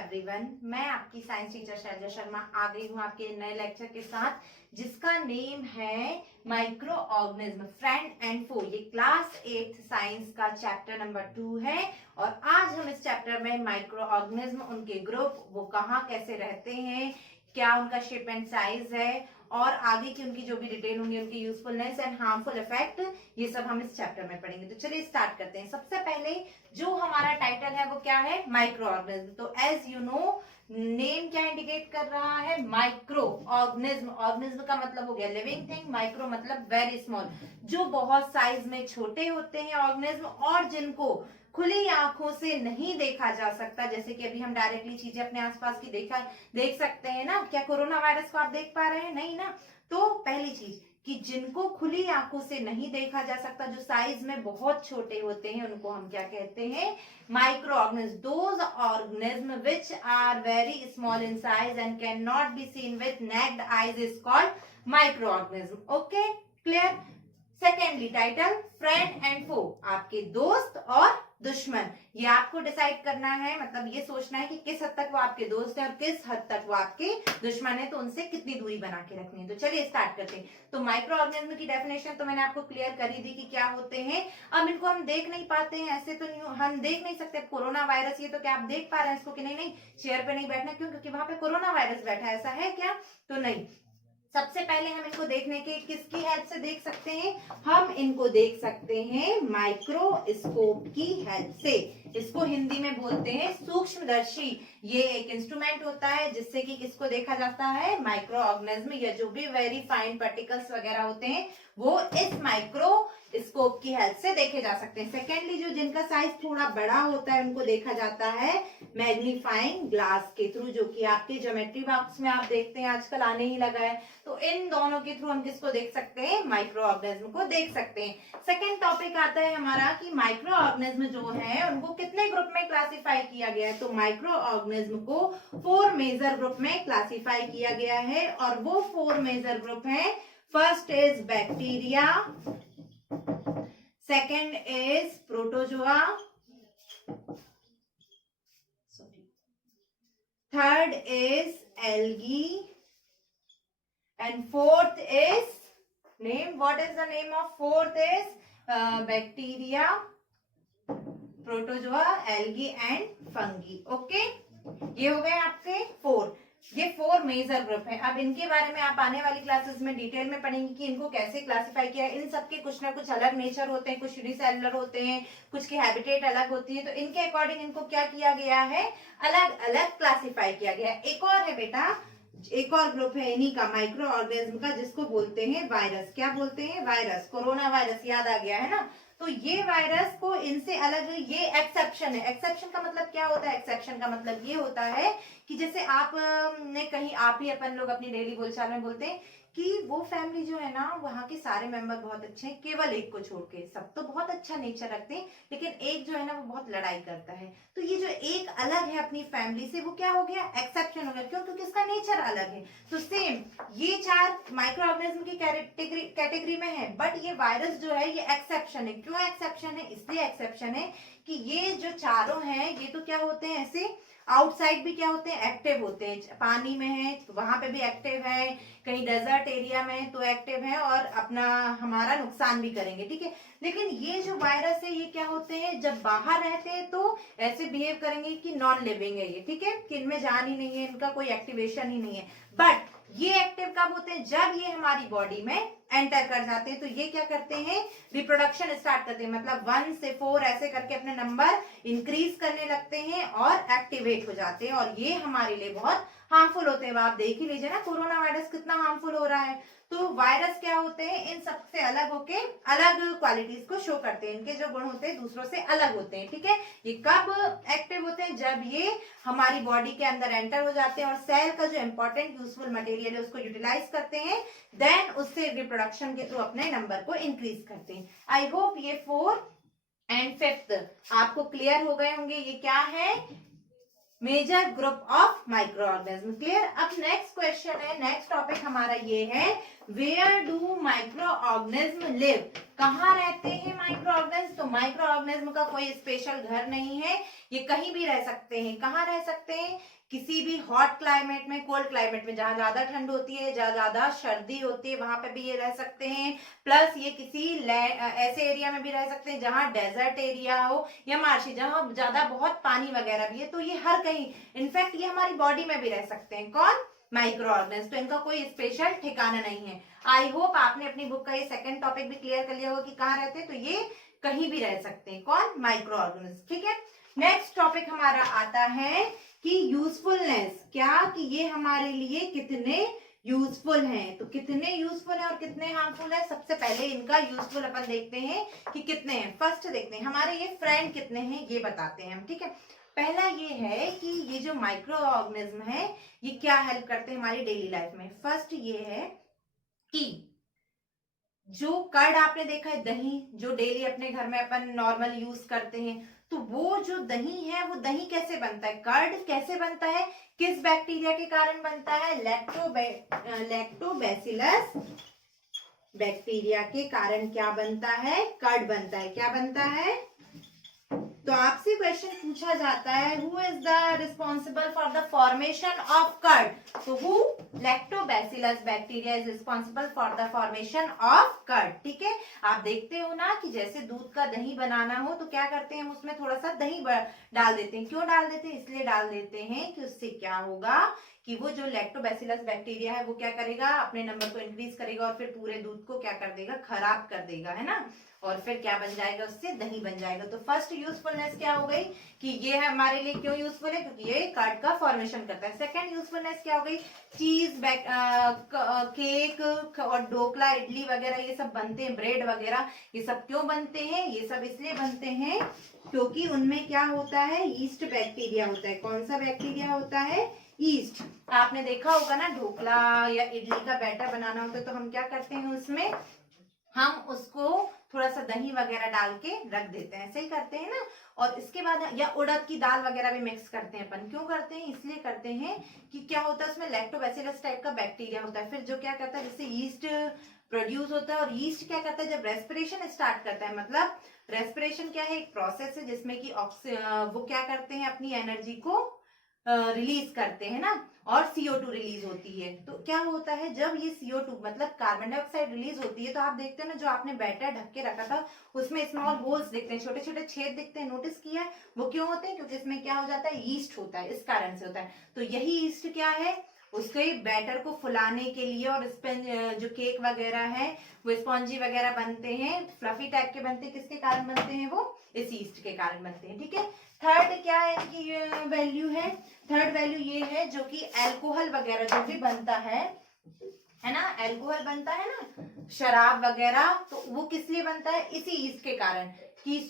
Everyone, मैं आपकी science teacher Selja Sharma आ गई हूँ आपके नए लेक्चर के साथ जिसका नेम है माइक्रो ऑर्गेनिज्म फ्रेंड एंड फो। ये क्लास 8th साइंस का चैप्टर नंबर 2 है और आज हम इस चैप्टर में माइक्रो ऑर्गेनिज्म, उनके ग्रुप, वो कहाँ कैसे रहते हैं, क्या उनका शेप एंड साइज है और आगे की उनकी जो भी डिटेल होंगी, उनकी यूजफुलनेस एंड हार्मफुल इफेक्ट, ये सब हम इस चैप्टर में पढ़ेंगे। तो चलिए स्टार्ट करते हैं। सबसे पहले जो हमारा टाइटल है वो क्या है, माइक्रो ऑर्गेनिज्म। तो एज यू नो, नेम क्या इंडिकेट कर रहा है, माइक्रो ऑर्गेनिज्म। ऑर्गेनिज्म का मतलब हो गया लिविंग थिंग, माइक्रो मतलब वेरी स्मॉल, जो बहुत साइज में छोटे होते हैं ऑर्गेनिज्म और जिनको खुली आंखों से नहीं देखा जा सकता। जैसे कि अभी हम डायरेक्टली चीजें अपने आसपास की देख सकते हैं ना। क्या कोरोना वायरस को आप देख पा रहे हैं? नहीं ना। तो पहली चीज कि जिनको खुली आंखों से नहीं देखा जा सकता, जो साइज में बहुत छोटे होते हैं, उनको हम क्या कहते हैं, micro organism. Those organism which are very small in size and can not be seen with naked eyes is called micro organism. Okay, clear. Secondly title friend and foe, आपके दोस्त और दुश्मन। ये आपको डिसाइड करना है, मतलब ये सोचना है कि किस हद तक वो आपके दोस्त हैं और किस हद तक वो आपके दुश्मन है, तो उनसे कितनी दूरी बना के रखनी है। तो चलिए स्टार्ट करते हैं। तो माइक्रो ऑर्गेनिज्म की डेफिनेशन तो मैंने आपको क्लियर कर ही दी कि क्या होते हैं। अब इनको हम देख नहीं पाते हैं, ऐसे तो हम देख नहीं सकते। कोरोना वायरस, ये तो क्या आप देख पा रहे हैं इसको कि नहीं? नहीं, चेयर पे नहीं बैठना। क्यों? क्योंकि वहां पे कोरोना वायरस बैठा है। ऐसा है क्या? तो नहीं। सबसे पहले हम इनको देखने के किसकी हेल्प से देख सकते हैं, हम इनको देख सकते हैं माइक्रोस्कोप की हेल्प से। इसको हिंदी में बोलते हैं सूक्ष्मदर्शी। ये एक इंस्ट्रूमेंट होता है जिससे कि किसको देखा जाता है, माइक्रो ऑर्गेनिज्म या जो भी वेरी फाइन पार्टिकल्स वगैरह होते हैं वो इस माइक्रोस्कोप की हेल्प से देखे जा सकते हैं। सेकेंडली, जो जिनका साइज थोड़ा बड़ा होता है उनको देखा जाता है मैग्नीफाइंग ग्लास के थ्रू, जो कि आपके ज्योमेट्री बॉक्स में आप देखते हैं आजकल आने ही लगा है। तो इन दोनों के थ्रू हम किसको देख सकते हैं, माइक्रो ऑर्गेनिज्म को देख सकते हैं। सेकेंड टॉपिक आता है हमारा कि माइक्रो ऑर्गेनिज्म जो है उनको कितने ग्रुप में क्लासिफाई किया गया है। तो माइक्रो ऑर्गेनिज्म को 4 मेजर ग्रुप में क्लासिफाई किया गया है और वो 4 मेजर ग्रुप है। First is bacteria, second is protozoa, third is algae, and fourth is name. What is the name of fourth is bacteria, protozoa, algae and fungi. Okay, ये हो गए आपके 4। ये 4 मेजर ग्रुप है। अब इनके बारे में आप आने वाली क्लासेस में डिटेल में पढ़ेंगे कि इनको कैसे क्लासिफाई किया है। इन सबके कुछ ना कुछ अलग नेचर होते हैं, कुछ यूनिसेलुलर होते हैं, कुछ की हैबिटेट अलग होती है। तो इनके अकॉर्डिंग इनको क्या किया गया है, अलग अलग क्लासिफाई किया गया है। एक और है बेटा, एक और ग्रुप है इन्हीं का माइक्रो ऑर्गेनिज्म का, जिसको बोलते हैं वायरस। क्या बोलते हैं? वायरस। कोरोना वायरस याद आ गया है ना। तो ये वायरस को इनसे अलग, ये एक्सेप्शन है। एक्सेप्शन का मतलब क्या होता है? एक्सेप्शन का मतलब ये होता है कि जैसे आप ने कहीं, आप ही अपन लोग अपनी डेली बोलचाल में बोलते हैं कि वो फैमिली जो है ना, वहां के सारे मेंबर बहुत अच्छे हैं, केवल एक को छोड़ के। सब तो बहुत अच्छा नेचर रखते हैं, लेकिन एक जो है ना वो बहुत लड़ाई करता है। तो ये जो एक अलग है अपनी फैमिली से, वो क्या हो गया, एक्सेप्शन हो गया। क्यों? क्योंकि इसका नेचर अलग है। तो सेम ये 4 माइक्रो ऑर्गेनिज्म की कैटेगरी में है, बट ये वायरस जो है ये एक्सेप्शन है। क्यों एक्सेप्शन है? इसलिए एक्सेप्शन है कि ये जो चारों हैं ये तो क्या होते हैं, ऐसे आउटसाइड भी क्या होते हैं, एक्टिव होते हैं। पानी में है तो वहां पे भी एक्टिव है, कहीं डेजर्ट एरिया में तो एक्टिव है और अपना हमारा नुकसान भी करेंगे, ठीक है। लेकिन ये जो वायरस है ये क्या होते हैं, जब बाहर रहते हैं तो ऐसे बिहेव करेंगे कि नॉन लिविंग है ये, ठीक है, कि इनमें जान ही नहीं है, इनका कोई एक्टिवेशन ही नहीं है। बट ये एक्टिव कब होते हैं, जब ये हमारी बॉडी में एंटर कर जाते हैं। तो ये क्या करते हैं, रिप्रोडक्शन स्टार्ट करते हैं, मतलब 1 से 4 ऐसे करके अपने नंबर इंक्रीज करने लगते हैं और एक्टिवेट हो जाते हैं, और ये हमारे लिए बहुत हार्मफुल होते हैं। आप देख ही लीजिए ना कोरोना वायरस कितना हार्मफुल हो रहा है। तो वायरस क्या होते हैं, इन सबसे अलग होके अलग क्वालिटीज को शो करते हैं। इनके जो गुण होते हैं दूसरों से अलग होते हैं, ठीक है। ये कब एक्टिव होते हैं, जब ये हमारी बॉडी के अंदर एंटर हो जाते हैं और सेल का जो इंपॉर्टेंट यूजफुल मटेरियल है उसको यूटिलाइज करते हैं, देन उससे रिप्रोडक्शन के थ्रू अपने नंबर को इंक्रीज करते हैं। आई होप ये 4 एंड 5th आपको क्लियर हो गए होंगे। ये क्या है, major group of micro organism. Clear. अब नेक्स्ट क्वेश्चन है, नेक्स्ट टॉपिक हमारा ये है, where do micro organism live. कहाँ रहते हैं माइक्रो ऑर्गेनिज्म? तो माइक्रो ऑर्गेनिज्म का कोई स्पेशल घर नहीं है, ये कहीं भी रह सकते हैं। कहाँ रह सकते हैं? किसी भी हॉट क्लाइमेट में, कोल्ड क्लाइमेट में, जहां ज्यादा ठंड होती है, जहां ज्यादा सर्दी होती है, वहां पे भी ये रह सकते हैं। प्लस ये किसी ऐसे एरिया में भी रह सकते हैं जहां डेजर्ट एरिया हो या मार्शी, जहां ज्यादा बहुत पानी वगैरह भी है। तो ये हर कहीं, इनफैक्ट ये हमारी बॉडी में भी रह सकते हैं। कौन? Micro organism. तो इनका कोई स्पेशल ठिकाना नहीं है। आई होप आपने अपनी बुक का ये सेकंड टॉपिक भी क्लियर कर लिया होगा कि कहाँ रहते हैं। तो ये कहीं भी रह सकते हैं। कौन? Micro organism. ठीक है, नेक्स्ट टॉपिक हमारा आता है कि यूजफुलनेस, क्या कि ये हमारे लिए कितने यूजफुल हैं। तो कितने यूजफुल हैं और कितने हार्मफुल है, सबसे पहले इनका यूजफुल अपन देखते हैं कि कितने हैं। फर्स्ट देखते हैं हमारे ये फ्रेंड कितने हैं, ये बताते हैं हम। ठीक है, पहला ये है कि ये जो माइक्रो ऑर्गेनिज्म है ये क्या हेल्प करते हैं हमारी डेली लाइफ में। फर्स्ट ये है कि जो कर्ड आपने देखा है, दही, जो डेली अपने घर में अपन नॉर्मल यूज करते हैं, तो वो जो दही है वो दही कैसे बनता है, कर्ड कैसे बनता है, किस बैक्टीरिया के कारण बनता है? लैक्टोबैसिलस बैक्टीरिया के कारण क्या बनता है? कर्ड बनता है। क्या बनता है? तो आपसे क्वेश्चन पूछा जाता है, who is the responsible for the formation of curd? तो who? Lactobacillus bacteria is responsible for the formation of curd. ठीक है, आप देखते हो ना कि जैसे दूध का दही बनाना हो तो क्या करते हैं हम, उसमें थोड़ा सा दही डाल देते हैं। क्यों डाल देते हैं? इसलिए डाल देते हैं कि उससे क्या होगा कि वो जो लैक्टोबैसिलस बैक्टीरिया है वो क्या करेगा, अपने नंबर को इंक्रीज करेगा और फिर पूरे दूध को क्या कर देगा, खराब कर देगा, है ना। और फिर क्या बन जाएगा, उससे दही बन जाएगा। तो फर्स्ट यूजफुलनेस क्या हो गई कि ये हमारे लिए क्यों यूजफुल है, क्योंकि ये कर्ड का फॉर्मेशन करता है। सेकंड यूजफुलनेस क्या हो गई, चीज, केक और ढोकला, इडली वगैरह ये सब बनते हैं, ब्रेड वगैरह ये सब क्यों बनते हैं? ये सब इसलिए बनते हैं क्योंकि उनमें क्या होता है, ईस्ट बैक्टीरिया होता है। कौन सा बैक्टीरिया होता है? ईस्ट। आपने देखा होगा ना, ढोकला या इडली का बैटर बनाना होता है तो हम क्या करते हैं, उसमें हम उसको थोड़ा सा दही वगैरह डाल के रख देते हैं, ऐसे ही करते हैं ना। और इसके बाद या उड़द की दाल वगैरह भी मिक्स करते हैं अपन। क्यों करते हैं? इसलिए करते हैं कि क्या होता है, उसमें लैक्टोबैसिलस टाइप का बैक्टीरिया होता है, फिर जो क्या करता है, जैसे ईस्ट प्रोड्यूस होता है। और ईस्ट क्या करता है, जब रेस्पिरेशन स्टार्ट करता है, मतलब रेस्पिरेशन क्या है, एक प्रोसेस है जिसमें कि वो क्या करते हैं, अपनी एनर्जी को रिलीज करते हैं ना, और CO2 रिलीज होती है। तो क्या होता है, जब ये CO2 मतलब कार्बन डाइऑक्साइड रिलीज होती है, तो आप देखते हैं ना, जो आपने बैटर ढक के रखा था उसमें स्मॉल होल्स दिखते हैं, छोटे छोटे छेद दिखते हैं, नोटिस किया है? वो क्यों होते हैं? क्योंकि इसमें क्या हो जाता है, ईस्ट होता है, इस कारण से होता है। तो यही ईस्ट क्या है, उसके बैटर को फुलाने के लिए, और जो केक वगैरह है वो स्पॉन्जी वगैरह बनते हैं, फ्लफी टाइप के बनते हैं, किसके कारण बनते हैं? वो इस ईस्ट के कारण बनते हैं। ठीक है, थर्ड क्या है इनकी वैल्यू है, थर्ड वैल्यू ये है जो कि अल्कोहल वगैरह जो भी बनता है ना, अल्कोहल बनता है ना, शराब वगैरह, तो वो किस लिए बनता है? इसी ईस्ट के कारण। कि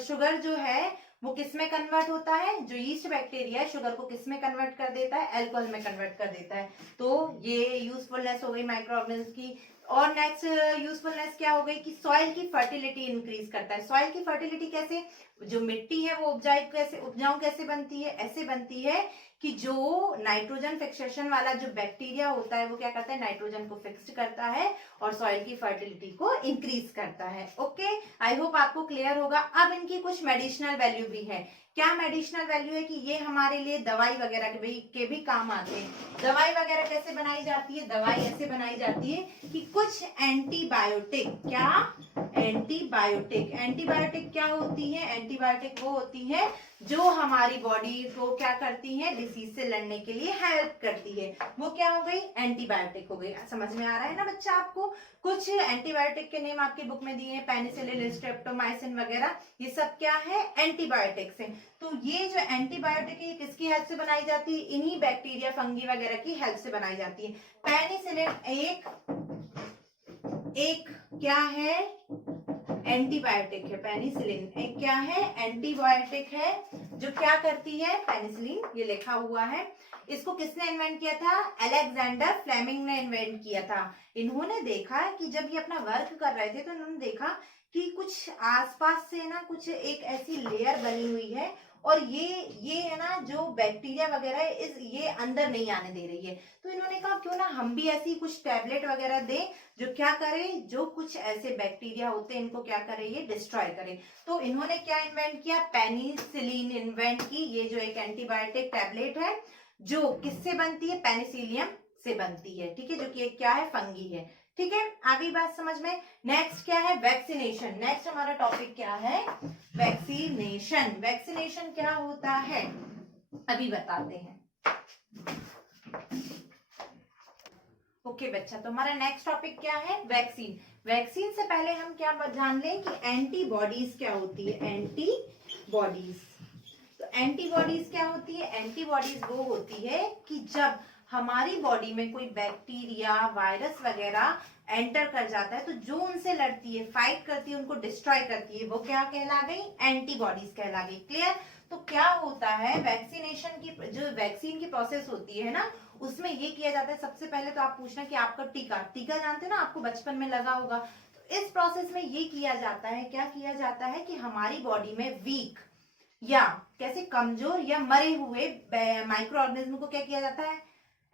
शुगर जो है वो किस में कन्वर्ट होता है, जो ईस्ट बैक्टीरिया है शुगर को किस में कन्वर्ट कर देता है, अल्कोहल में कन्वर्ट कर देता है। तो ये यूजफुलनेस हो गई माइक्रो ऑर्गेनिज्म की। और नेक्स्ट यूजफुलनेस क्या हो गई कि सॉइल की फर्टिलिटी इंक्रीज करता है। सॉइल की फर्टिलिटी कैसे, जो मिट्टी है वो उपजाऊ कैसे बनती है, ऐसे बनती है कि जो नाइट्रोजन फिक्सेशन वाला जो बैक्टीरिया होता है वो क्या करता है, नाइट्रोजन को फिक्स्ड करता है और सॉइल की फर्टिलिटी को इंक्रीज करता है। ओके, आई होप आपको क्लियर होगा। अब इनकी कुछ मेडिसिनल वैल्यू भी है। क्या मेडिसिनल वैल्यू है कि ये हमारे लिए दवाई वगैरह के भी काम आते हैं। दवाई वगैरह कैसे बनाई जाती है, दवाई ऐसे बनाई जाती है कि कुछ एंटीबायोटिक, क्या एंटीबायोटिक क्या होती है, एंटीबायोटिक वो होती है जो हमारी बॉडी को क्या करती है, डिसीज से लड़ने के लिए हेल्प करती है। वो क्या हो गई, एंटीबायोटिक हो गई। समझ में आ रहा है ना बच्चा आपको? कुछ एंटीबायोटिक के नेम आपकी बुक में दिए हैं, पेनिसिलिन, स्ट्रेप्टोमाइसिन वगैरह, ये सब क्या है, एंटीबायोटिक्स हैं। तो ये जो एंटीबायोटिक है किसकी हेल्प से बनाई जाती है, इन्हीं बैक्टीरिया, फंगी वगैरह की हेल्प से बनाई जाती है। पेनिसिलिन एक क्या है, एंटीबायोटिक है। पेनिसिलिन एक क्या है, एंटीबायोटिक है, जो क्या करती है, पेनिसिलिन ये लिखा हुआ है। इसको किसने इन्वेंट किया था, अलेक्जेंडर फ्लेमिंग ने इन्वेंट किया था। इन्होंने देखा कि जब ये अपना वर्क कर रहे थे तो इन्होंने देखा कि कुछ आसपास से ना कुछ एक ऐसी लेयर बनी हुई है और ये है ना जो बैक्टीरिया वगैरह है ये अंदर नहीं आने दे रही है। तो इन्होंने कहा क्यों ना हम भी ऐसी कुछ टैबलेट वगैरह दें जो क्या करे, जो कुछ ऐसे बैक्टीरिया होते हैं इनको क्या करे, ये डिस्ट्रॉय करे। तो इन्होंने क्या इन्वेंट किया, पेनिसिलिन इन्वेंट की। ये जो एक एंटीबायोटिक टैबलेट है जो किससे बनती है, पेनिसिलियम से बनती है, ठीक है, जो कि एक क्या है, फंगी है। ठीक है, आगे बात समझ में। नेक्स्ट क्या है, वैक्सीनेशन। नेक्स्ट हमारा टॉपिक क्या है, वैक्सीनेशन। वैक्सीनेशन क्या होता है अभी बताते हैं। ओके बच्चा, तो हमारा नेक्स्ट टॉपिक क्या है, वैक्सीन। वैक्सीन से पहले हम क्या जान लें कि एंटीबॉडीज क्या होती है। एंटीबॉडीज, तो एंटीबॉडीज क्या होती है, एंटीबॉडीज वो होती है कि जब हमारी बॉडी में कोई बैक्टीरिया वायरस वगैरह एंटर कर जाता है तो जो उनसे लड़ती है, फाइट करती है, उनको डिस्ट्रॉय करती है, वो क्या कहला गई, एंटीबॉडीज कहला गई। क्लियर। तो क्या होता है, वैक्सीनेशन की जो वैक्सीन की प्रोसेस होती है ना, उसमें ये किया जाता है, सबसे पहले तो आप पूछना कि आपका टीका, टीका जानते हैं ना, आपको बचपन में लगा होगा। तो इस प्रोसेस में ये किया जाता है, क्या किया जाता है कि हमारी बॉडी में वीक या कैसे कमजोर या मरे हुए माइक्रो ऑर्गेनिज्म को क्या किया जाता है,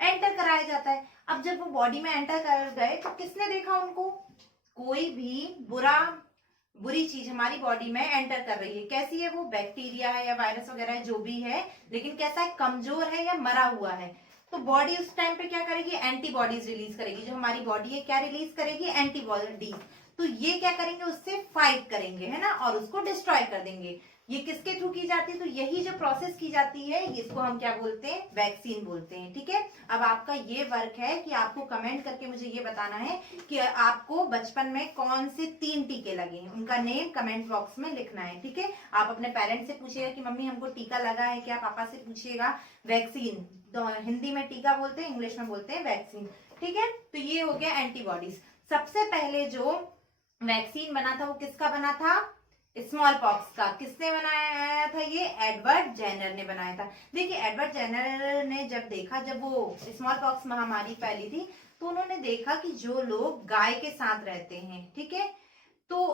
एंटर कराया जाता है। अब जब वो बॉडी में एंटर कर गए तो किसने देखा उनको, कोई भी बुरी चीज हमारी बॉडी में एंटर कर रही है, कैसी है वो, बैक्टीरिया है या वायरस वगैरह है, जो भी है, लेकिन कैसा है, कमजोर है या मरा हुआ है। तो बॉडी उस टाइम पे क्या करेगी, एंटीबॉडीज रिलीज करेगी। जो हमारी बॉडी है क्या रिलीज करेगी, एंटीबॉडीज। तो ये क्या करेंगे, उससे फाइट करेंगे, है ना, और उसको डिस्ट्रॉय कर देंगे। ये किसके थ्रू की जाती है, तो यही जो प्रोसेस की जाती है इसको हम क्या बोलते हैं, वैक्सीन बोलते हैं। ठीक है, अब आपका ये वर्क है कि आपको कमेंट करके मुझे ये बताना है कि आपको बचपन में कौन से 3 टीके लगे हैं, उनका नेम कमेंट बॉक्स में लिखना है। ठीक है, आप अपने पेरेंट्स से पूछिएगा कि मम्मी हमको टीका लगा है क्या, पापा से पूछिएगा वैक्सीन, तो हिंदी में टीका बोलते हैं, इंग्लिश में बोलते हैं वैक्सीन। ठीक है, तो ये हो गया एंटीबॉडीज। सबसे पहले जो वैक्सीन बना था वो किसका बना था, स्मॉल पॉक्स का। किसने बनाया था, ये एडवर्ड जेनर ने बनाया था। देखिए एडवर्ड जेनर ने जब देखा, जब वो स्मॉल पॉक्स महामारी फैली थी, तो उन्होंने देखा कि जो लोग गाय के साथ रहते हैं, ठीक है, तो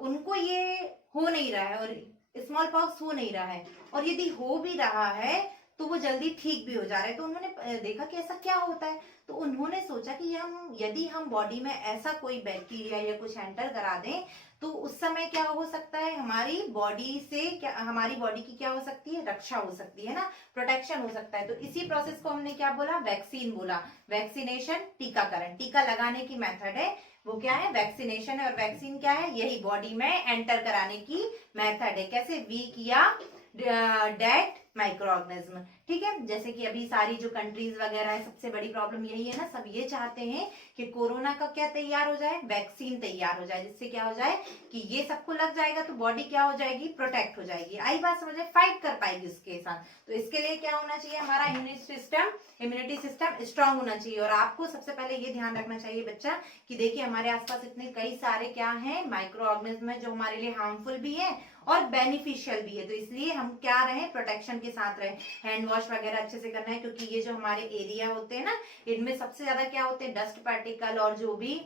उनको ये हो नहीं रहा है, और स्मॉल पॉक्स हो नहीं रहा है, और यदि हो भी रहा है तो वो जल्दी ठीक भी हो जा रहा है। तो उन्होंने देखा कि ऐसा क्या होता है, तो उन्होंने सोचा कि यदि हम बॉडी में ऐसा कोई बैक्टीरिया या कुछ एंटर करा दें तो उस समय क्या हो सकता है, हमारी बॉडी से क्या, हमारी बॉडी की क्या हो सकती है, रक्षा हो सकती है ना, प्रोटेक्शन हो सकता है। तो इसी प्रोसेस को हमने क्या बोला, वैक्सीन बोला। वैक्सीनेशन, टीकाकरण, टीका लगाने की मेथड है वो क्या है, वैक्सीनेशन है। और वैक्सीन क्या है, यही बॉडी में एंटर कराने की मेथड है। कैसे, वीक या डेड माइक्रो ऑर्गेनिज्म। ठीक है, जैसे कि अभी सारी जो कंट्रीज वगैरह है, सबसे बड़ी प्रॉब्लम यही है ना, सब ये चाहते हैं कि कोरोना का क्या तैयार हो जाए, वैक्सीन तैयार हो जाए, जिससे क्या हो जाए कि ये सबको लग जाएगा तो बॉडी क्या हो जाएगी, प्रोटेक्ट हो जाएगी। आई बात समझ, फाइट कर पाएगी उसके साथ। तो इसके लिए क्या होना चाहिए, हमारा इम्यूनिटी सिस्टम स्ट्रांग होना चाहिए। और आपको सबसे पहले ये ध्यान रखना चाहिए बच्चा कि देखिए हमारे आसपास इतने कई सारे क्या है, माइक्रो ऑर्गेनिज्म है जो हमारे लिए हार्मफुल भी है और बेनिफिशियल भी है। तो इसलिए हम क्या रहे, प्रोटेक्शन के साथ रहे, हैंड वॉश वगैरह अच्छे से करना है, क्योंकि ये जो हमारे एरिया होते हैं ना, इनमें सबसे ज्यादा क्या होते हैं, डस्ट पार्टिकल और जो भी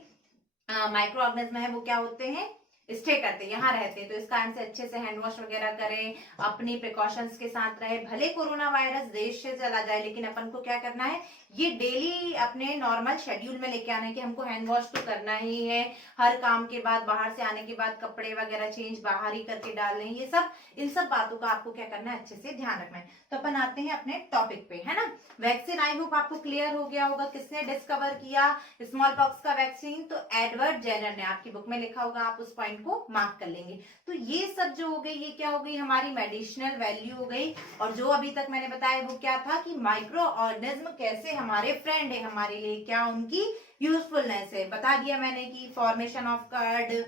माइक्रो ऑर्गेनिज्म है वो क्या होते हैं, स्टे करते हैं, यहाँ रहते हैं। तो इस कारण से अच्छे से हैंड वॉश वगैरह करें, अपनी प्रिकॉशंस के साथ रहे। भले कोरोना वायरस देश से चला जाए, लेकिन अपन को क्या करना है, ये डेली अपने नॉर्मल शेड्यूल में लेके आना है कि हमको हैंड वॉश तो करना ही है, हर काम के बाद, बाहर से आने के बाद कपड़े वगैरह चेंज बाहर ही करके डालने, ये सब, इन सब बातों का आपको क्या करना है, अच्छे से ध्यान रखना है। तो अपन आते हैं अपने टॉपिक पे, है ना। वैक्सीन, आई होप आपको क्लियर हो गया होगा। किसने डिस्कवर किया स्मॉल पॉक्स का वैक्सीन, तो एडवर्ड जेनर ने। आपकी बुक में लिखा होगा, आप उस पॉइंट को मार्क कर लेंगे। तो ये सब जो हो गई, ये क्या हो गई, हमारी मेडिसिनल वैल्यू हो गई। और जो अभी तक मैंने बताया वो क्या था कि माइक्रो ऑर्गेनिज्म कैसे हमारे फ्रेंड है, हमारे लिए क्या उनकी यूजफुलनेस है, बता दिया मैंने कि फॉर्मेशन ऑफ कर्ड,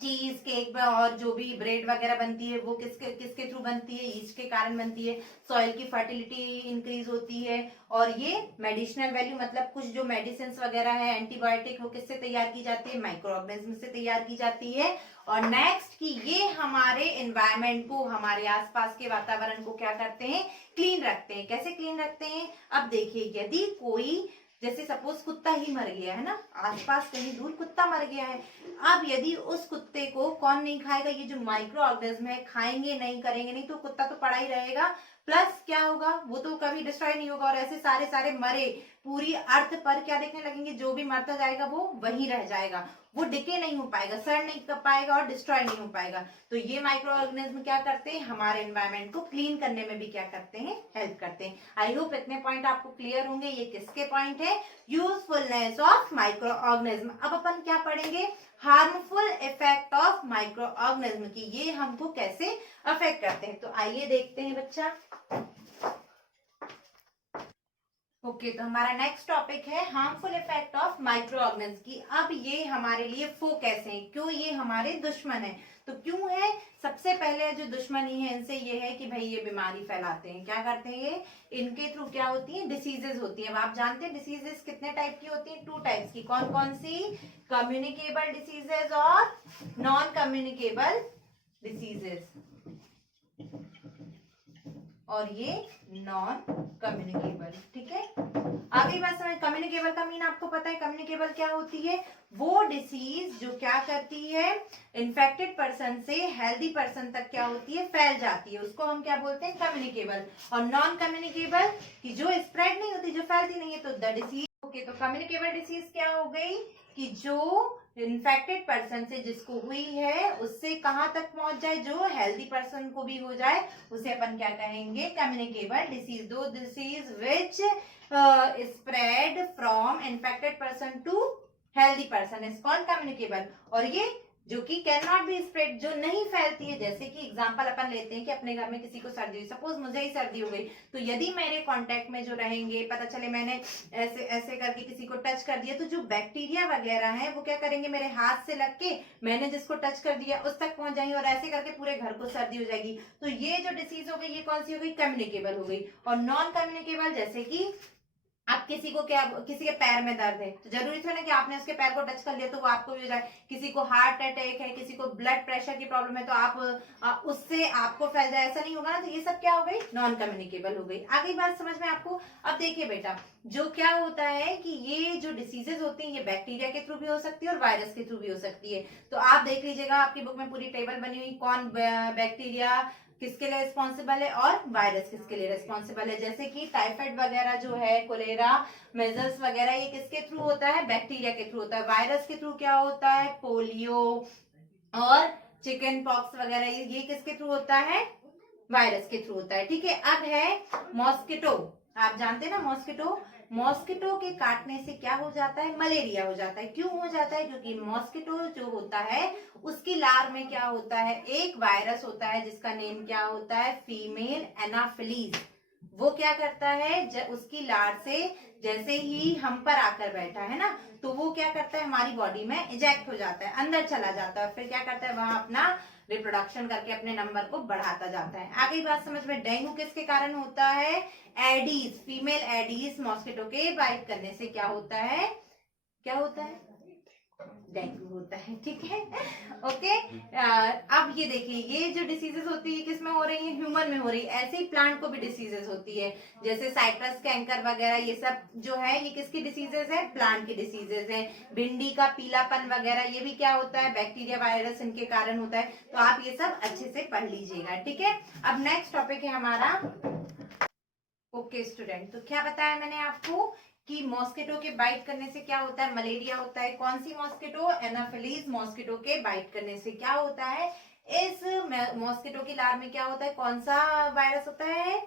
चीज, केक और जो भी ब्रेड वगैरह बनती है वो किसके किसके थ्रू बनती है, ईस्ट के कारण बनती है। सॉइल की फर्टिलिटी इंक्रीज होती है। और ये मेडिसिनल वैल्यू मतलब कुछ जो मेडिसिन वगैरह है, एंटीबायोटिक, वो किससे तैयार की जाती है, माइक्रो ऑर्गेनिज्म से तैयार की जाती है। और नेक्स्ट कि ये हमारे एनवायरमेंट को, हमारे आसपास के वातावरण को क्या करते हैं, क्लीन रखते हैं। कैसे क्लीन रखते हैं, अब देखिए यदि कोई जैसे सपोज कुत्ता ही मर गया है ना, आसपास कहीं दूर कुत्ता मर गया है, अब यदि उस कुत्ते को कौन नहीं खाएगा, ये जो माइक्रो ऑर्गेनिज्म है, खाएंगे नहीं, करेंगे नहीं, तो कुत्ता तो पड़ा ही रहेगा, प्लस क्या होगा, वो तो कभी डिस्ट्रॉय नहीं होगा, और ऐसे सारे सारे मरे पूरी अर्थ पर क्या देखने लगेंगे, जो भी मरता जाएगा वो वही रह जाएगा, वो डिके नहीं हो पाएगा, सड़ नहीं कर पाएगा और डिस्ट्रॉय नहीं हो पाएगा। तो ये माइक्रो ऑर्गेनिज्म क्या करते हैं, हमारे एनवायरमेंट को क्लीन करने में भी क्या करते हैं, हेल्प करते हैं। आई होप इतने पॉइंट आपको क्लियर होंगे। ये किसके पॉइंट है, यूजफुलनेस ऑफ माइक्रो ऑर्गेनिज्म। अब अपन क्या पढ़ेंगे, harmful effect of micro organism की, ये हमको कैसे अफेक्ट करते हैं। तो आइए देखते हैं बच्चा। ओके तो हमारा नेक्स्ट टॉपिक है harmful effect of micro organism की। अब ये हमारे लिए फो कैसे हैं, क्यों ये हमारे दुश्मन है, तो क्यों है, सबसे पहले जो दुश्मनी है इनसे ये है कि भाई ये बीमारी फैलाते हैं, क्या करते हैं ये, इनके थ्रू क्या होती है, डिसीजेस होती है। अब आप जानते हैं डिसीजेस कितने टाइप की होती हैं, 2 टाइप्स की, कौन कौन सी, कम्युनिकेबल डिसीजेस और नॉन कम्युनिकेबल डिसीजेस, और ये नॉन कम्युनिकेबल, ठीक है। आगे बात समझ, कम्युनिकेबल का मीन आपको पता है, कम्युनिकेबल क्या होती है, वो डिसीज जो क्या करती है, इन्फेक्टेड पर्सन से हेल्दी पर्सन तक क्या होती है, फैल जाती है, उसको हम क्या बोलते हैं, कम्युनिकेबल। और नॉन कम्युनिकेबल कि जो स्प्रेड नहीं होती, जो फैलती नहीं है, तो द डिसीज। ओके तो कम्युनिकेबल डिसीज क्या हो गई कि जो इन्फेक्टेड पर्सन से जिसको हुई है उससे कहां तक पहुंच जाए, जो हेल्दी पर्सन को भी हो जाए, उसे अपन क्या कहेंगे, communicable disease. Those disease which spread from infected person to healthy person is called communicable. और ये जो कि कैन नॉट बी स्प्रेड, जो नहीं फैलती है, जैसे कि एग्जांपल अपन लेते हैं कि अपने घर में किसी को सर्दी हुई, सपोज मुझे ही सर्दी हो गई, तो यदि मेरे कांटेक्ट में जो रहेंगे, पता चले मैंने ऐसे ऐसे करके किसी को टच कर दिया, तो जो बैक्टीरिया वगैरह है वो क्या करेंगे, मेरे हाथ से लग के मैंने जिसको टच कर दिया उस तक पहुंच जाएंगे, और ऐसे करके पूरे घर को सर्दी हो जाएगी। तो ये जो डिसीज हो गई, ये कौन सी हो गई, कम्युनिकेबल हो गई। और नॉन कम्युनिकेबल जैसे कि आप किसी को क्या, किसी के पैर में दर्द है, तो जरूरी थोड़ा ना कि आपने उसके पैर को टच कर लिया तो वो आपको भी हो जाए, किसी को हार्ट अटैक है, किसी को ब्लड प्रेशर की प्रॉब्लम है, तो आप उससे आपको फैल जाए, ऐसा नहीं होगा ना। तो ये सब क्या हो गई, नॉन कम्युनिकेबल हो गई। आगे बात समझ में आपको। अब देखिए बेटा, जो क्या होता है कि ये जो डिसीजेज होती हैं, ये बैक्टीरिया के थ्रू भी हो सकती है और वायरस के थ्रू भी हो सकती है। तो आप देख लीजिएगा, आपकी बुक में पूरी टेबल बनी हुई, कौन बैक्टीरिया किसके लिए रिस्पॉन्सिबल है और वायरस किसके लिए रिस्पॉन्सिबल है। जैसे कि टाइफाइड वगैरह जो है, कोलेरा, मेजल्स वगैरह, ये किसके थ्रू होता है, बैक्टीरिया के थ्रू होता है। वायरस के थ्रू क्या होता है, पोलियो और चिकन पॉक्स वगैरह, ये किसके थ्रू होता है, वायरस के थ्रू होता है, ठीक है। अब है मॉस्किटो, आप जानते हैं ना मॉस्किटो, मॉस्किटो के काटने से क्या हो जाता है, मलेरिया हो जाता है। क्यों हो जाता है, क्योंकि मॉस्किटो जो होता है उसकी लार में क्या होता है, एक वायरस होता है जिसका नेम क्या होता है, फीमेल एनाफिलीज। वो क्या करता है, उसकी लार से जैसे ही हम पर आकर बैठा है ना, तो वो क्या करता है, हमारी बॉडी में इजेक्ट हो जाता है, अंदर चला जाता है, फिर क्या करता है, वहां अपना रिप्रोडक्शन करके अपने नंबर को बढ़ाता जाता है। आगे बात समझ में। डेंगू किसके कारण होता है, एडीज, फीमेल एडीज मॉस्किटो के बाइट करने से क्या होता है, क्या होता है, डेंगू होता है, ठीक है। ओके अब ये देखिए, ये जो डिसीजेस होती है किसमें हो रही है, ह्यूमन में हो रही है। ऐसे ही प्लांट को भी डिसीजेस होती है, जैसे साइट्रस कैंकर वगैरह, ये सब जो है ये किसकी डिसीजेस है, प्लांट की डिसीजेस है। भिंडी का पीलापन वगैरह, ये भी क्या होता है, बैक्टीरिया वायरस इनके कारण होता है। तो आप ये सब अच्छे से पढ़ लीजिएगा, ठीक है। अब नेक्स्ट टॉपिक है हमारा। ओके स्टूडेंट, तो क्या बताया मैंने आपको कि मॉस्किटो के बाइट करने से क्या होता है, मलेरिया होता है। कौन सी मॉस्किटो, एनाफिलीज मॉस्किटो के बाइट करने से क्या होता है, इस मॉस्किटो की लार में क्या होता है, कौन सा वायरस होता है,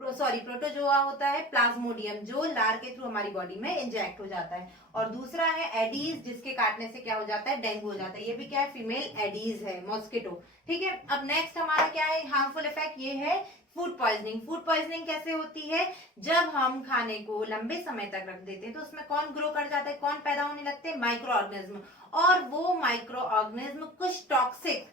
प्रोटोजोआ होता है, प्लाज्मोडियम, जो लार के थ्रू हमारी बॉडी में इंजेक्ट हो जाता है। और दूसरा है एडीज, जिसके काटने से क्या हो जाता है, डेंगू हो जाता है। ये भी क्या है, फीमेल एडीज है मॉस्किटो, ठीक है। अब नेक्स्ट हमारा क्या है, हार्मफुल इफेक्ट, ये है फूड पॉइजनिंग। फूड पॉइजनिंग कैसे होती है, जब हम खाने को लंबे समय तक रख देते हैं तो उसमें कौन ग्रो कर जाता है, कौन पैदा होने लगते हैं, माइक्रो ऑर्गेनिज्म। और वो माइक्रो ऑर्गेनिज्म कुछ टॉक्सिक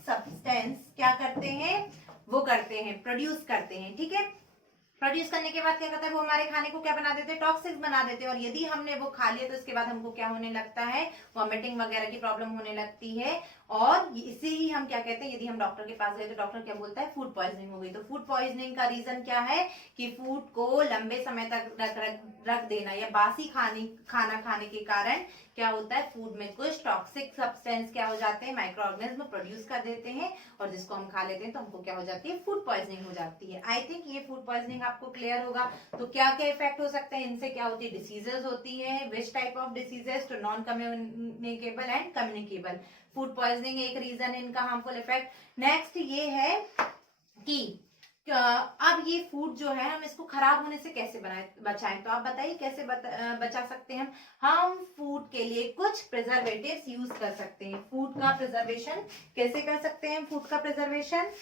सब्सटेंस क्या करते हैं, वो करते हैं, प्रोड्यूस करते हैं, ठीक है। प्रोड्यूस करने के बाद क्या करता है, वो हमारे खाने को क्या बना देते हैं, टॉक्सिक बना देते हैं। और यदि हमने वो खा लिया तो उसके बाद हमको क्या होने लगता है, वॉमिटिंग वगैरह की प्रॉब्लम होने लगती है। और इसे ही हम क्या कहते हैं, यदि हम डॉक्टर के पास गए तो डॉक्टर क्या बोलता है, फूड पॉइजनिंग हो गई। तो फूड पॉइजनिंग का रीजन क्या है कि फूड को लंबे समय तक रख देना या बासी खाना खाने के कारण क्या होता है, फूड में कुछ टॉक्सिक सब्सटेंस क्या हो जाते हैं, माइक्रो ऑर्गेनिज्म प्रोड्यूस कर देते हैं और जिसको हम खा लेते हैं तो हमको क्या हो जाती है, फूड पॉइजनिंग हो जाती है। आई थिंक ये फूड पॉइजनिंग आपको क्लियर होगा। तो क्या क्या इफेक्ट हो सकते हैं इनसे, क्या होती है, डिसीजेस होती है, which type of diseases, two non communicable and communicable. Food poisoning एक रीजन है इनका हार्मफुल इफेक्ट। नेक्स्ट ये है कि अब ये फूड जो है हम इसको खराब होने से कैसे बचाएं। तो आप बताइए कैसे बचा सकते हैं हम फूड के लिए कुछ प्रिजर्वेटिव्स यूज कर सकते हैं। फूड का प्रिजर्वेशन कैसे कर सकते हैं, फूड का प्रिजर्वेशन।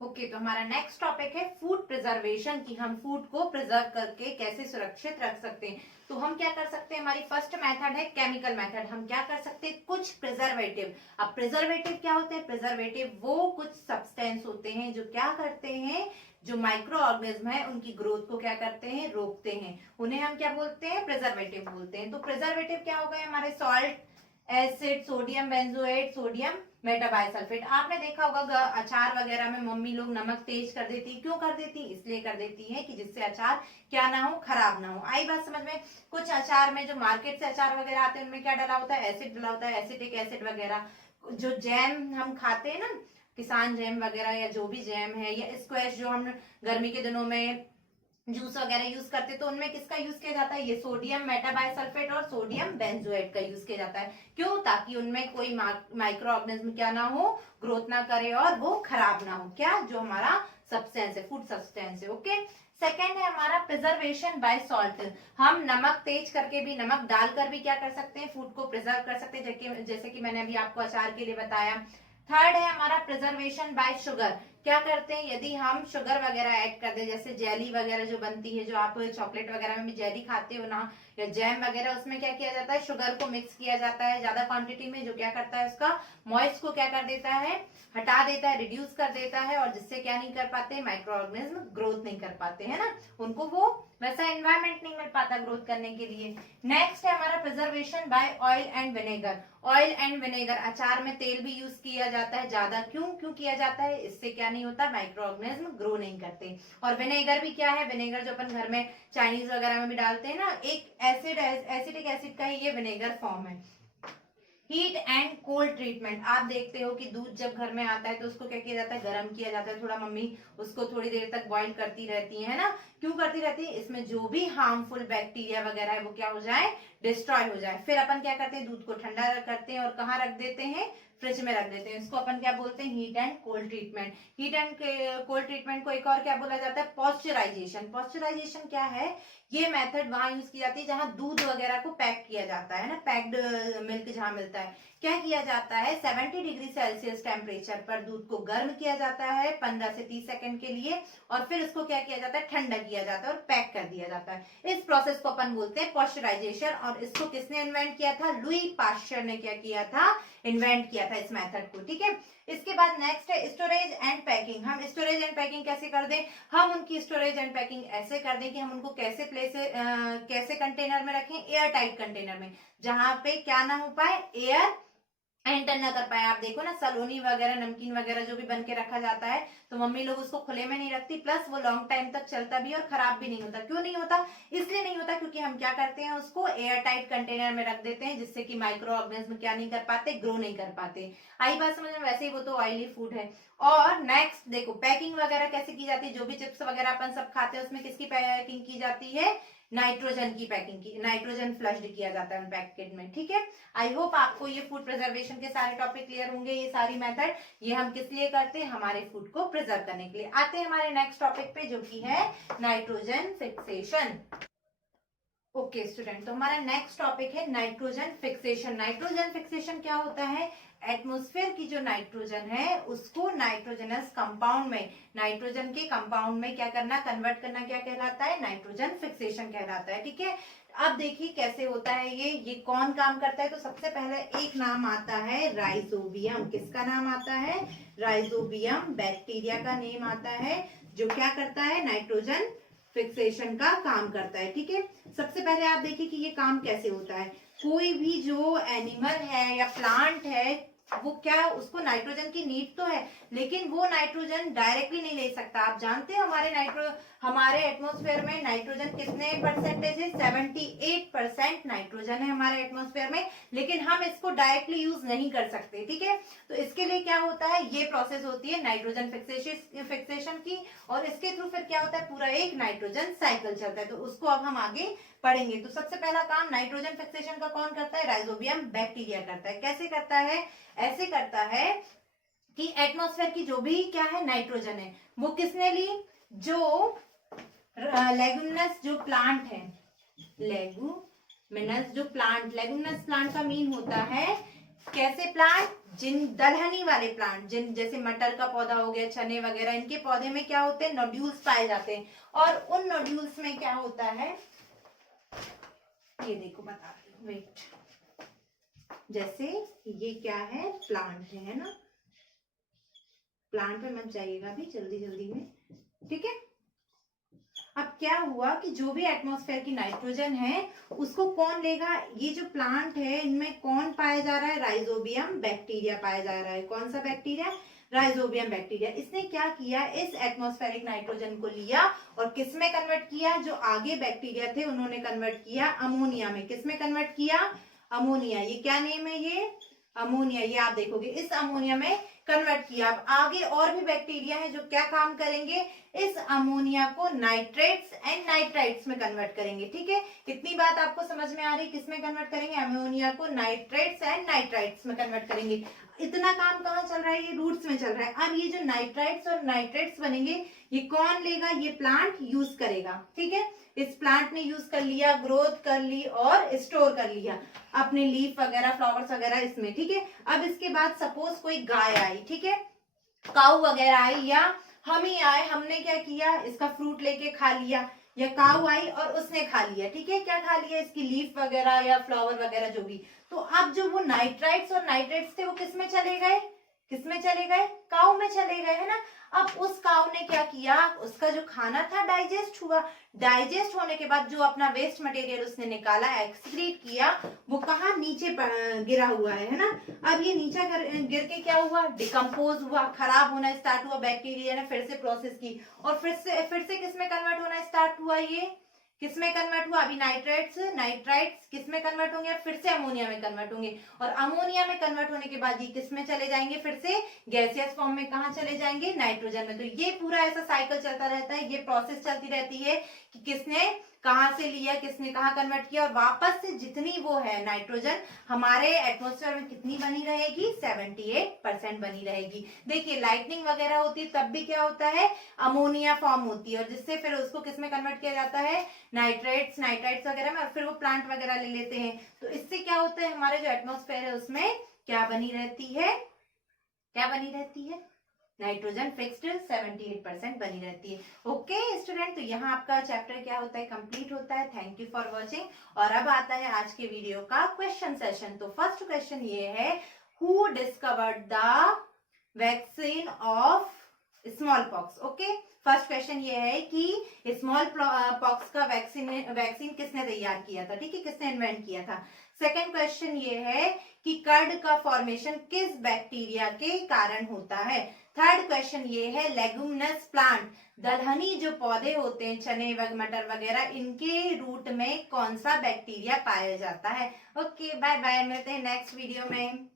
ओके तो हमारा नेक्स्ट टॉपिक है फूड प्रिजर्वेशन, की हम फूड को प्रिजर्व करके कैसे सुरक्षित रख सकते हैं। तो हम क्या कर सकते हैं, हमारी फर्स्ट मेथड है केमिकल मेथड। हम क्या कर सकते हैं, कुछ प्रिजर्वेटिव। अब प्रिजर्वेटिव क्या होते हैं, प्रिजर्वेटिव वो कुछ सब्सटेंस होते हैं जो क्या करते हैं, जो माइक्रो ऑर्गेनिज्म है उनकी ग्रोथ को क्या करते हैं, रोकते हैं। उन्हें हम क्या बोलते हैं, प्रिजर्वेटिव बोलते हैं। तो प्रिजर्वेटिव क्या हो गए हमारे, salt, acid, sodium benzoate, sodium metabisulphite. आपने देखा होगा अचार वगैरह में मम्मी लोग नमक तेज कर देती, क्यों कर देती, इसलिए कर देती है कि जिससे अचार क्या ना हो, खराब ना हो। आई बात समझ में। कुछ अचार में जो मार्केट से अचार वगैरह आते हैं उनमें क्या डाला होता है, एसिड डाला होता है, एसिटिक एसिड वगैरह। जो जैम हम खाते हैं ना, किसान जैम वगैरह या जो भी जैम है, या स्क्वैश जो हम गर्मी के दिनों में जूस वगैरह यूज करते, तो उनमें किसका यूज किया जाता है, ये सोडियम मेटाबाइसल्फेट और सोडियम बेंजोएट का यूज किया जाता है। क्यों, ताकि उनमें कोई माइक्रो ऑर्गेनिज्म क्या ना हो, ग्रोथ ना करे और वो खराब ना हो, क्या, जो हमारा सब्सटेंस है, फूड सब्सटेंस है। ओके। सेकेंड है हमारा प्रिजर्वेशन बाय सॉल्ट। हम नमक तेज करके भी, नमक डालकर भी क्या कर सकते हैं, फूड को प्रिजर्व कर सकते हैं, जैसे कि मैंने अभी आपको अचार के लिए बताया। थर्ड है हमारा प्रिजर्वेशन बाय शुगर। क्या करते हैं, यदि हम शुगर वगैरह ऐड कर दे, जैसे जेली वगैरह जो बनती है, जो आप चॉकलेट वगैरह में भी जेली खाते हो ना, या जैम वगैरह, उसमें क्या किया जाता है, शुगर को मिक्स किया जाता है ज्यादा क्वांटिटी में, जो क्या करता है, उसका मॉइस्ट को क्या कर देता है, हटा देता है, रिड्यूस कर देता है, और जिससे क्या नहीं कर पाते, माइक्रो ऑर्गेनिज्म ग्रोथ नहीं कर पाते, है ना, उनको वो वैसा एनवायरमेंट नहीं मिल पाता ग्रोथ करने के लिए। नेक्स्ट है हमारा preservation by oil and vinegar. Oil and vinegar, अचार में तेल भी यूज किया जाता है ज्यादा, क्यों किया जाता है, इससे क्या नहीं होता, माइक्रो ऑर्गेनिज्म ग्रो नहीं करते। और विनेगर भी क्या है, विनेगर जो अपन घर में चाइनीज वगैरह में भी डालते हैं ना, एक एसिड, एसिटिक एसिड का ही ये विनेगर फॉर्म है। Heat and cold treatment. आप देखते हो कि दूध जब घर में आता है तो उसको क्या किया जाता है, गर्म किया जाता है थोड़ा, मम्मी उसको थोड़ी देर तक बॉईल करती रहती है ना, क्यों करती रहती है, इसमें जो भी हार्मफुल बैक्टीरिया वगैरह है वो क्या हो जाए, डिस्ट्रॉय हो जाए। फिर अपन क्या करते हैं, दूध को ठंडा करते हैं और कहाँ रख देते हैं, फ्रिज में रख देते हैं। इसको अपन क्या बोलते हैं, heat and cold treatment. Heat and cold treatment को एक और क्या बोला जाता है, पॉस्चराइजेशन। पॉस्चराइजेशन क्या है, ये मेथड वहां यूज की जाती है जहां दूध वगैरह को पैक किया जाता है ना, पैक्ड मिल्क जहां मिलता है। क्या किया जाता है, 70 डिग्री सेल्सियस टेम्परेचर पर दूध को गर्म किया जाता है 15 से 30 सेकंड के लिए, और फिर उसको क्या किया जाता है, ठंडा किया जाता है और पैक कर दिया जाता है। इस प्रोसेस को अपन बोलते हैं पॉस्चराइजेशन, और इसको किसने इन्वेंट किया था, लुई पाश्चर ने क्या किया था, इन्वेंट किया था इस मेथड को। ठीक है। इसके बाद नेक्स्ट है स्टोरेज एंड पैकिंग। हम स्टोरेज एंड पैकिंग कैसे कर दें, हम उनकी स्टोरेज एंड पैकिंग ऐसे कर दें कि हम उनको कैसे कंटेनर में रखें, एयर टाइट कंटेनर में, जहां पे क्या ना हो पाए, एयर एंटर ना कर पाए। आप देखो ना, सलोनी वगैरह, नमकीन वगैरह जो भी बन के रखा जाता है, तो मम्मी लोग उसको खुले में नहीं रखती, प्लस वो लॉन्ग टाइम तक चलता भी और खराब भी नहीं होता। क्यों नहीं होता, इसलिए नहीं होता क्योंकि हम क्या करते हैं, उसको एयर टाइट कंटेनर में रख देते हैं, जिससे कि माइक्रो ऑर्गेनिज्म क्या नहीं कर पाते, ग्रो नहीं कर पाते। आई बात समझ में। वैसे ही वो तो ऑयली फूड है। और नेक्स्ट देखो, पैकिंग वगैरह कैसे की जाती है, जो भी चिप्स वगैरह अपन सब खाते हैं उसमें किसकी पैकिंग की जाती है, नाइट्रोजन की पैकिंग की, नाइट्रोजन फ्लश्ड किया जाता है पैकेट में। ठीक है। आई होप आपको ये फूड प्रिजर्वेशन के सारे टॉपिक क्लियर होंगे, ये सारी मेथड, ये हम किस लिए करते हैं, हमारे फूड को प्रिजर्व करने के लिए। आते हैं हमारे नेक्स्ट टॉपिक पे, जो कि है नाइट्रोजन फिक्सेशन। ओके स्टूडेंट, तो हमारा नेक्स्ट टॉपिक है नाइट्रोजन फिक्सेशन। नाइट्रोजन फिक्सेशन क्या होता है, एटमॉस्फेयर की जो नाइट्रोजन है उसको नाइट्रोजनस कंपाउंड में, नाइट्रोजन के कंपाउंड में क्या करना, कन्वर्ट करना, क्या कहलाता है, नाइट्रोजन फिक्सेशन कहलाता है। ठीक है। अब देखिए कैसे होता है ये कौन काम करता है। तो सबसे पहले एक नाम आता है राइजोबियम। किसका नाम आता है, राइजोबियम बैक्टीरिया का नेम आता है, जो क्या करता है, नाइट्रोजन फिक्सेशन का काम करता है। ठीक है। सबसे पहले आप देखिए कि ये काम कैसे होता है। कोई भी जो एनिमल है या प्लांट है, वो क्या, उसको नाइट्रोजन की नीड तो है, लेकिन वो नाइट्रोजन डायरेक्टली नहीं ले सकता। आप जानते हैं हमारे एटमॉस्फेयर में नाइट्रोजन कितने परसेंटेज है? 78% नाइट्रोजन है हमारे एटमॉस्फेयर में, लेकिन हम इसको डायरेक्टली यूज नहीं कर सकते, ठीक है। तो इसके लिए क्या होता है, ये प्रोसेस होती है नाइट्रोजन फिक्सेशन की, और इसके थ्रू फिर क्या होता है, पूरा एक नाइट्रोजन साइकिल चलता है। तो उसको अब हम आगे पढ़ेंगे। तो सबसे पहला काम नाइट्रोजन फिक्सेशन का कौन करता है? राइजोबियम बैक्टीरिया करता है। कैसे करता है? ऐसे करता है कि एटमॉस्फेयर की जो भी क्या है नाइट्रोजन है, वो किसने ली? जो लेगुमिनस जो प्लांट है, लेगुमिनस प्लांट का मीन होता है कैसे प्लांट? जिन दलहनी वाले प्लांट, जिन जैसे मटर का पौधा हो गया, चने वगैरह, इनके पौधे में क्या होते हैं? नोड्यूल्स पाए जाते हैं। और उन नोड्यूल्स में क्या होता है, ये देखो बताती हूँ, वेट। जैसे ये क्या है? प्लांट है ना, प्लांट पे मत जाइएगा अभी, जल्दी जल्दी में, ठीक है। अब क्या हुआ कि जो भी एटमॉस्फेयर की नाइट्रोजन है उसको कौन लेगा? ये जो प्लांट है इनमें कौन पाया जा रहा है? राइजोबियम बैक्टीरिया पाया जा रहा है। कौन सा बैक्टीरिया? Rhizobium bacteria. इसने क्या किया? इस एटमॉस्फेरिक नाइट्रोजन को लिया और किस में कन्वर्ट किया? जो आगे बैक्टीरिया थे उन्होंने कन्वर्ट किया अमोनिया में। किस में कन्वर्ट किया? अमोनिया। ये क्या नेम है? ये अमोनिया। ये आप देखोगे इस अमोनिया में कन्वर्ट किया। अब आगे और भी बैक्टीरिया है जो क्या काम करेंगे? इस अमोनिया को नाइट्रेट्स एंड नाइट्राइट्स में कन्वर्ट करेंगे, ठीक है। इतनी बात आपको समझ में आ रही? किस में कन्वर्ट करेंगे? अमोनिया को नाइट्रेट्स एंड नाइट्राइट्स में कन्वर्ट करेंगे। इतना काम कहाँ चल रहा है? ये रूट्स में चल रहा है। अब ये जो नाइट्राइट्स और नाइट्रेट्स बनेंगे, ये कौन लेगा? ये प्लांट यूज करेगा, ठीक है। इस प्लांट ने यूज कर लिया, ग्रोथ कर ली और स्टोर कर लिया अपने लीफ वगैरह, फ्लावर्स वगैरह इसमें, ठीक है। अब इसके बाद सपोज कोई गाय आई, ठीक है, काऊ वगैरह आई, या हम ही आए, हमने क्या किया? इसका फ्रूट लेके खा लिया, या काऊ आई और उसने खा लिया, ठीक है। क्या खा लिया? इसकी लीफ वगैरह या फ्लावर वगैरह जो भी। तो अब जो वो नाइट्राइट्स और नाइट्रेट्स थे वो किस में चले गए? किस में चले गए? काऊ में चले गए, है ना। अब उस काऊ ने क्या किया? उसका जो खाना था डाइजेस्ट हुआ। डाइजेस्ट होने के बाद जो अपना वेस्ट मटेरियल उसने निकाला, एक्सक्रीट किया, वो कहाँ? नीचे गिरा हुआ है ना। अब ये नीचे गिर के क्या हुआ? डिकम्पोज हुआ, खराब होना स्टार्ट हुआ। बैक्टीरिया ने फिर से प्रोसेस की और फिर से किस में कन्वर्ट होना स्टार्ट हुआ? ये किस में कन्वर्ट हुआ? अभी नाइट्राइट्स किस में कन्वर्ट होंगे? फिर से अमोनिया में कन्वर्ट होंगे, और अमोनिया में कन्वर्ट होने के बाद ये किस में चले जाएंगे? फिर से गैसियस फॉर्म में। कहाँ चले जाएंगे? नाइट्रोजन में। तो ये पूरा ऐसा साइकिल चलता रहता है, ये प्रोसेस चलती रहती है कि किसने कहाँ से लिया, किसने कहाँ कन्वर्ट किया, और वापस से जितनी वो है नाइट्रोजन हमारे एटमॉस्फेयर में कितनी बनी रहेगी? 78% बनी रहेगी। देखिए लाइटनिंग वगैरह होती है तब भी क्या होता है? अमोनिया फॉर्म होती है, और जिससे फिर उसको किसमें कन्वर्ट किया जाता है? नाइट्राइट्स वगैरह में, और फिर वो प्लांट वगैरह ले लेते हैं। तो इससे क्या होता है? हमारे जो एटमॉस्फेयर है उसमें क्या बनी रहती है? क्या बनी रहती है? नाइट्रोजन फिक्स्ड 78% बनी रहती है। ओके स्टूडेंट, तो यहाँ आपका चैप्टर क्या होता है? कंप्लीट होता है। Thank you for watching. और अब आता है आज के वीडियो का क्वेश्चन सेशन। तो फर्स्ट क्वेश्चन ये है, who discovered the vaccine of small pox? Okay, first question ये है कि स्मॉल पॉक्स का वैक्सीन किसने तैयार किया था, ठीक है, किसने इन्वेंट किया था। सेकेंड क्वेश्चन ये है कि कर्ड का फॉर्मेशन किस बैक्टीरिया के कारण होता है। थर्ड क्वेश्चन ये है, लेगुमिनस प्लांट, दलहनी जो पौधे होते हैं, चने मटर वगैरह, इनके रूट में कौन सा बैक्टीरिया पाया जाता है। ओके, बाय बाय, मिलते हैं नेक्स्ट वीडियो में।